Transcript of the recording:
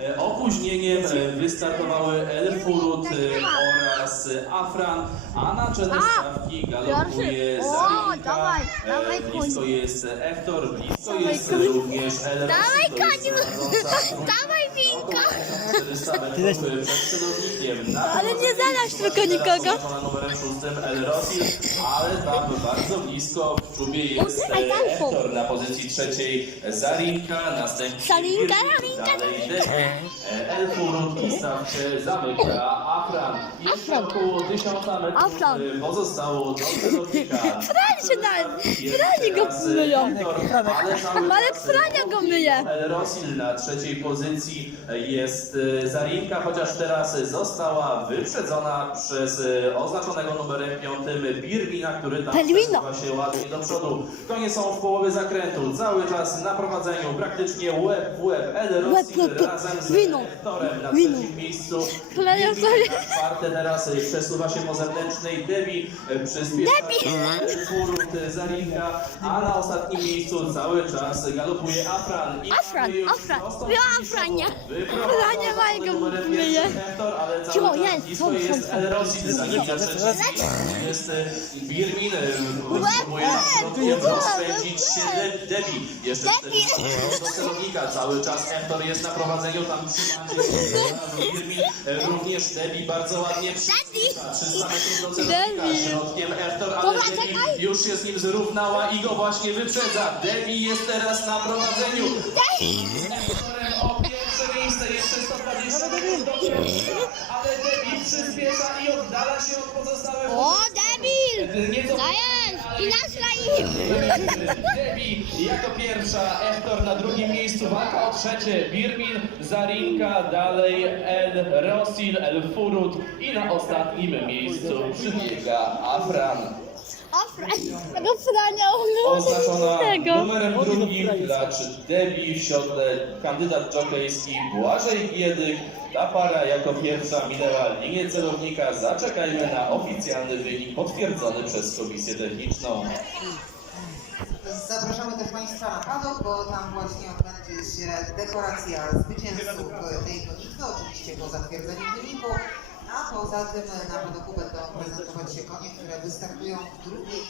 E, Opóźnieniem e, wystartowały El Furut e, oraz Afran, a na czele stawki galopuje Zarinka. Blisko jest Hector, blisko jest również El Dawaj, koniu. Dawaj, Winko. 400 metrów przed celownikiem. Na Ale nie jest tylko nikogo. numerem El ale tam bardzo blisko w czubie jest e. Hector na pozycji trzeciej Zarinka, następnie Zarinka, dalej Zarinka. Dek, El Furut i stawkę zamyka Afran. Jeszcze około tysiąca metrów Afran. e, pozostało do celownika. Franie się Franie go e, myją. Ale Frania go myje. El Rosil na trzeciej pozycji jest e, Zarinka, chociaż teraz została wyprzedzona przez e, oznaczonego numerem piątym Birgina, który tam przesuwa się ładnie do przodu. Konie są w połowie zakrętu, cały czas na prowadzeniu, praktycznie łeb w łeb. El łeb. razem z. Hectorem na trzecim miejscu. Kleją sobie. czwarte teraz przesuwa się po zewnętrznej Debi, przyspiesza e, Zarinka, a na ostatnim miejscu cały czas galopuje Afran. I Afran, już Afran. prosto Była finiszową. Afranie. Afranie Majko numerem Hector, ale cały Cicho, czas jest, blisko są, jest są, El Rossi, za nim na trzecim miejscu jest e, Birmin, e, próbuje na środkiem rozpędzić się De- Debi. Jeszcze Debbie. 40 do celownika, cały czas Hector jest na prowadzeniu, tam Birmin, e, również Debi bardzo ładnie przyspiesza, 300 metrów do celownika, Debbie. środkiem Hector, ale Dobra, Debi czekaj. już się z nim zrównała i go właśnie wyprzedza. Debi jest teraz na prowadzeniu. Hectorem o pierwsze się od pozostałych. O, debil! Nieco Dajesz! I im! Debi jako pierwsza, Hector na drugim miejscu, walka o trzecie, Birmin, Zarinka, dalej El Rosil, El Furut i na ostatnim miejscu przybiega Afran. Tego Frania Oznaczona tego. numerem drugim klacz Debi w siodle, kandydat jokejski Błażej Giedyk. Ta para jako pierwsza minęła linię celownika. Zaczekajmy na oficjalny wynik potwierdzony przez komisję techniczną. Zapraszamy też Państwa na padok, bo tam właśnie odbędzie się dekoracja zwycięzców tej gonitwy, oczywiście po zatwierdzeniu wyniku. A poza tym na padoku będą prezentować się konie, które wystartują w drugiej